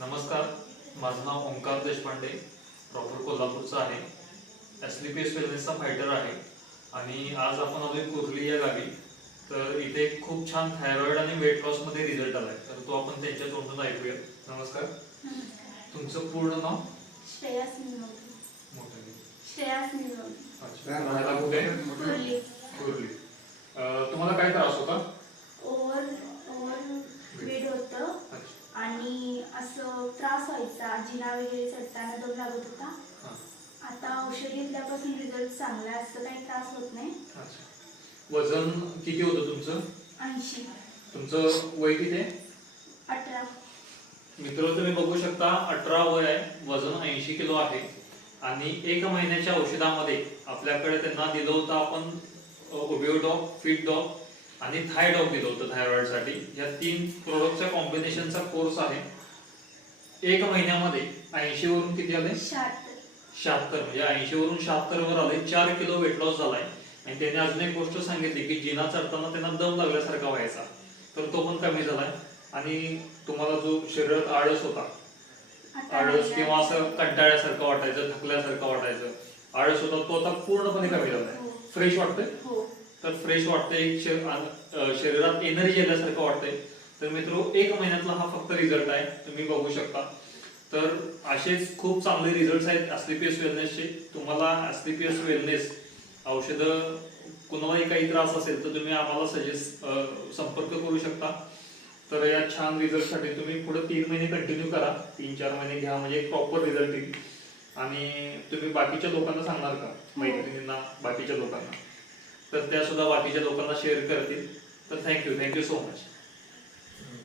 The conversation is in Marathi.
नमस्कार, माझं नाव ओंकार देशपांडे, प्रॉपर कोल्हापूरचा आहे. एसलीपीएस वेलनेसचा फायटर आहे आणि आज आपण आलोय कुर्ली या गावी. तर इथे खूप छान थायरॉइड आणि वेट लॉस मध्ये रिझल्ट आलाय, तर तो आपण त्यांच्या तोंडून ऐकूया. नमस्कार. तुमचं पूर्ण नाव? श्रेयस निरोगी. मोठे. श्रेयस निरोगी. अच्छा, राहायला कुठे? कुर्ली. कुर्ली. तुम्हाला काय त्रास होता? ओव्हर वेट होतं अच्छा. आणि असं त्रास व्हायचा, जिना वगैरे चढताना दम लागत होता. आता औषध घेतल्यापासून रिझल्ट चांगला आहे, असं काही त्रास होत नाही. अच्छा. वजन किती होतं तुमचं? 80. तुमचं वय किती आहे? 18. मित्र तुम्ही बघू शकता, 18 वय आहे, वजन 80 किलो आहे आणि 1 महिन्याच्या औषधामध्ये आपल्याकडे त्यांना दिलं होतं आपण ओबिओडॉक, फिटडॉक आणि थायडॉक दिलं होतं थायरॉइडसाठी. या 3 प्रोडक्टच्या कॉम्बिनेशनचा कोर्स आहे. 1 महिन्यामध्ये 80 वरून किती आले? 76. म्हणजे 80 वरून 76 वर आले. 4 किलो वेट लॉस झालाय. आणि त्यांनी अजून एक गोष्ट सांगितली की जिना चढताना त्यांना दम लागल्यासारखा व्हायचा, तर तो पण कमी झालाय. आणि तुम्हाला जो शरीरात आळस होता, आळस किंवा असं कंटाळ्यासारखं वाटायचं, थकल्यासारखं वाटायचं, आळस होता, तो आता पूर्णपणे कमी झालाय. फ्रेश वाटतंय? तर फ्रेश वाटतंय, शरीरात एनर्जी आल्यासारखं वाटतंय. तर मित्रो, 1 महिन्यातला हा फक्त रिझल्ट आहे, तुम्ही बघू शकता. तर असेच खूप चांगले रिझल्ट आहेत एसलीपीएस वेलनेसचे. तुम्हाला एसलीपीएस वेलनेस औषधं कुणालाही काही त्रास असेल तर तुम्ही आम्हाला संपर्क करू शकता. तर या छान रिझल्टसाठी तुम्ही पुढे 3 महिने कंटिन्यू करा, 3-4 महिने घ्या, म्हणजे प्रॉपर रिझल्ट येईल. आणि तुम्ही बाकीच्या लोकांना सांगणार का, मैत्रिणींना, बाकीच्या लोकांना? तर त्या सुद्धा बाकीच्या लोकांना शेअर करतील. तर थँक्यू सो मच.